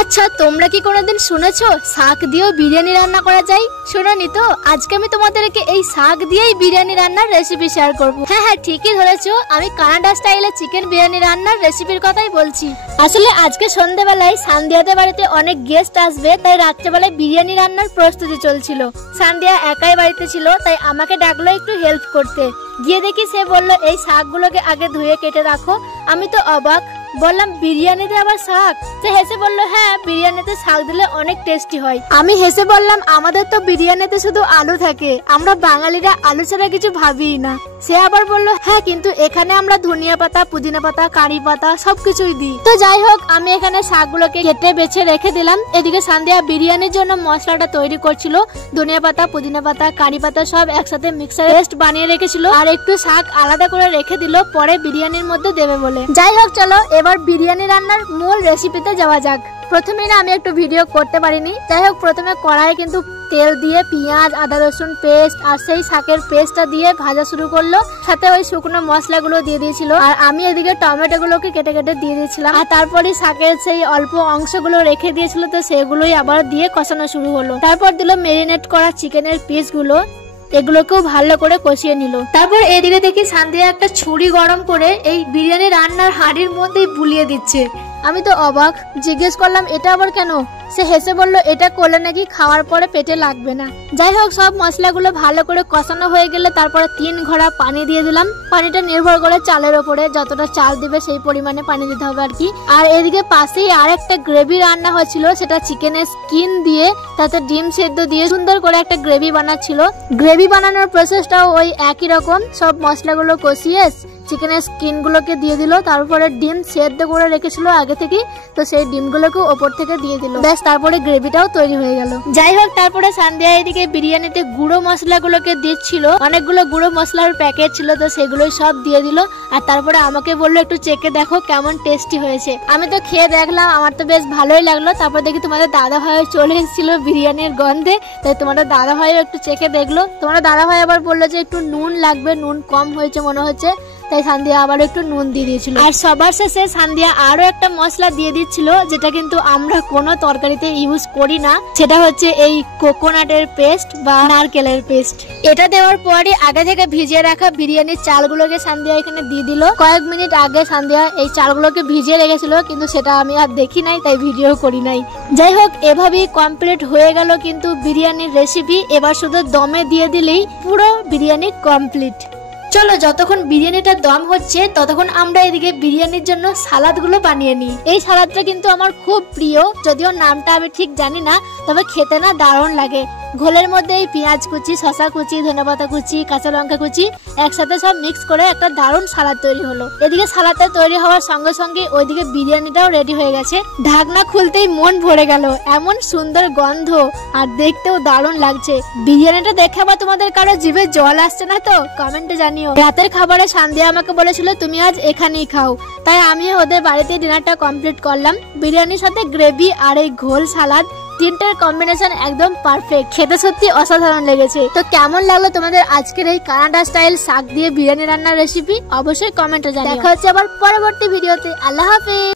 আচ্ছা তোমরা কি কোনোদিন শুনেছো শাক দিয়েও বিরিয়ানি রান্না করা যায়? শোনোনি তো? আজকে আমি তোমাদেরকে এই শাক দিয়েই বিরিয়ানি রান্নার রেসিপি শেয়ার করব। হ্যাঁ ঠিকই ধরেছো, আমি কানাডা স্টাইলে চিকেন বিরিয়ানি রান্নার রেসিপির কথাই বলছি। আসলে আজকে সন্ধ্যাবেলায় সান্দিয়াদের বাড়িতে অনেক গেস্ট আসবে, তাই রাত্রেবেলায় বিরিয়ানি রান্নার প্রস্তুতি চলছিল। সান্দিয়া একাই বাড়িতে ছিল, তাই আমাকে ডাকলো একটু হেল্প করতে। গিয়ে দেখি সে বললো এই শাকগুলোকে আগে ধুয়ে কেটে রাখো। আমি তো অবাক, বললাম বিরিয়ানিতে আবার শাক? সে হেসে বললো হ্যাঁ, বিরিয়ানিতে শাক দিলে অনেক টেস্টি হয়। আমি হেসে বললাম আমাদের তো বিরিয়ানিতে শুধু আলু থাকে, আমরা বাঙালিরা আলু ছাড়া কিছু ভাবিই না। সে আবার বললো হ্যাঁ, কিন্তু এখানে আমরা ধনিয়া পাতা, পুদিনা পাতা, কারি পাতা সবকিছুই দিই। তো যাই হোক, আমি এখানে শাকগুলোকে কেটে বেছে রেখে দিলাম। এদিকে সান্দিয়া বিরিয়ানির জন্য মশলাটা তৈরি করছিল। ধনিয়া পাতা, পুদিনা পাতা, কারি পাতা সব একসাথে মিক্সার পেস্ট বানিয়ে রেখেছিল, আর একটু শাক আলাদা করে রেখে দিল পরে বিরিয়ানির মধ্যে দেবে বলে। যাই হোক, চলো এবার বিরিয়ানি রান্নার মূল রেসিপিতে যাওয়া যাক। প্রথমে না আমি একটু ভিডিও করতে পারিনি। যাই হোক, প্রথমে কড়াইয়ে কিন্তু তেল দিয়ে পেঁয়াজ, আদা রসুন পেস্ট আর সেই শাকের পেস্টটা দিয়ে ভাজা শুরু করলো। সাথে ওই শুকনো মশলাগুলো দিয়ে দিয়েছিল, আর আমি এদিকে টমেটো গুলোকে কেটে কেটে দিয়ে দিয়েছিলাম। আর তারপরে শাকের সেই অল্প অংশগুলো রেখে দিয়েছিল, তো সেগুলোই আবার দিয়ে কষানো শুরু হলো। তারপর দিল মেরিনেট করা চিকেনের পিসগুলো, এগুলোকেও ভালো করে কষিয়ে নিল। তারপর এদিকে দেখি সান্দিয়া একটা ছুরি গরম করে এই বিরিয়ানি রান্নার হাঁড়ির মধ্যেই বুলিয়ে দিচ্ছে। আমি তো অবাক, জিজ্ঞেস করলাম এটা আবার কেন? সে হেসে বলল এটা করলে নাকি খাওয়ার পরে পেটে লাগবে না। যাই হোক, সব মশলাগুলো ভালো করে কষানো হয়ে গেলে তারপরে 3 ঘড়া পানি দিয়ে দিলাম। পানিটা নির্ভর করে চালের ওপরে, যতটা চাল দিবে সেই পরিমাণে পানি দিতে হবে আর কি। আর এদিকে পাশেই আর একটা গ্রেভি রান্না হচ্ছিল, সেটা চিকেনের স্কিন দিয়ে তাতে ডিম সেদ্ধ দিয়ে সুন্দর করে একটা গ্রেভি বানাচ্ছিল। গ্রেভি বানানোর প্রসেসটাও ওই একই রকম, সব মশলাগুলো কষিয়ে চিকেনের স্কিন গুলোকে দিয়ে দিল। তারপরে ডিম সেদ্ধ করে রেখেছিল আগে থেকে, তো সেই ডিমগুলোকে ওপর থেকে দিয়ে দিল। ব্যাস, তারপরে গ্রেভিটাও তৈরি হয়ে গেল। যাই হোক, তারপরে সান্দিয়া এদিকে বিরিয়ানিতে গুঁড়ো মশলাগুলোকে দিচ্ছিল। অনেকগুলো গুঁড়ো মশলার প্যাকেট ছিল, তো সেগুলোই সব দিয়ে দিল। আর তারপরে আমাকে বললো একটু চেকে দেখো কেমন টেস্টি হয়েছে। আমি তো খেয়ে দেখলাম, আমার তো বেশ ভালোই লাগলো। তারপর দেখি তোমাদের দাদা ভাই চলে এসেছিল বিরিয়ানির গন্ধে, তাই তোমাদের দাদা ভাইও একটু চেকে দেখলো। তোমাদের দাদা ভাই আবার বললো যে একটু নুন লাগবে, নুন কম হয়েছে মনে হচ্ছে, তাই সান্দিয়া আবার একটু নুন দিয়ে দিয়েছিল। আর সবার শেষে সান্দিয়া আরো একটা মশলা দিয়ে দিচ্ছিল, যেটা কিন্তু আমরা কোনো তরকারিতে ইউজ করি না। সেটা হচ্ছে এই কোকোনাটের পেস্ট বা নারকেলের পেস্ট। এটা দেওয়ার পরই আগে থেকে ভিজিয়ে রাখা বিরিয়ানির চালগুলোকে সান্দিয়া এখানে দিয়ে দিল। কয়েক মিনিট আগে সান্দিয়া এই চালগুলোকে ভিজিয়ে রেখেছিল, কিন্তু সেটা আমি আর দেখি নাই, তাই ভিডিও করি নাই। যাই হোক, এভাবেই কমপ্লিট হয়ে গেল কিন্তু বিরিয়ানির রেসিপি। এবার শুধু দমে দিয়ে দিলেই পুরো বিরিয়ানি কমপ্লিট। চলো, যতক্ষণ বিরিয়ানিটা দম হচ্ছে ততক্ষণ আমরা এদিকে বিরিয়ানির জন্য সালাদ গুলো বানিয়ে নিই। এই সালাদটা কিন্তু আমার খুব প্রিয়, যদিও নামটা আমি ঠিক জানি না, তবে খেতে না দারুণ লাগে। ঘোলের মধ্যে এই পেঁয়াজ কুচি, শসা কুচি, ধনেপাতা কুচি, কাঁচা লঙ্কা কুচি একসাথে সব মিক্স করে একটা দারুণ সালাদ তৈরি হলো। এদিকে সালাদটা তৈরি হওয়ার সঙ্গে সঙ্গে ওইদিকে বিরিয়ানিটাও রেডি হয়ে গেছে। ঢাকনা খুলতেই মন ভরে গেল, এমন সুন্দর গন্ধ আর দেখতেও দারুণ লাগছে। বিরিয়ানিটা দেখে আবার তোমাদের কারো জিভে জল আসছে না তো? কমেন্টে জানিও। রাতের খাবারে সান্দিয়া আমাকে বলেছিল তুমি আজ এখানেই খাও, তাই আমি ওদের বাড়িতে ডিনারটা কমপ্লিট করলাম। বিরিয়ানির সাথে গ্রেভি আর এই ঘোল সালাদ, তিনটার কম্বিনেশন একদম পারফেক্ট। খেতে সত্যি অসাধারণ লেগেছে। তো কেমন লাগলো তোমাদের আজকের এই কানাডা স্টাইল শাক দিয়ে বিরিয়ানি রান্নার রেসিপি? অবশ্যই কমেন্টে জানিও। দেখা হচ্ছে আবার পরবর্তী ভিডিওতে। আল্লাহ হাফেজ।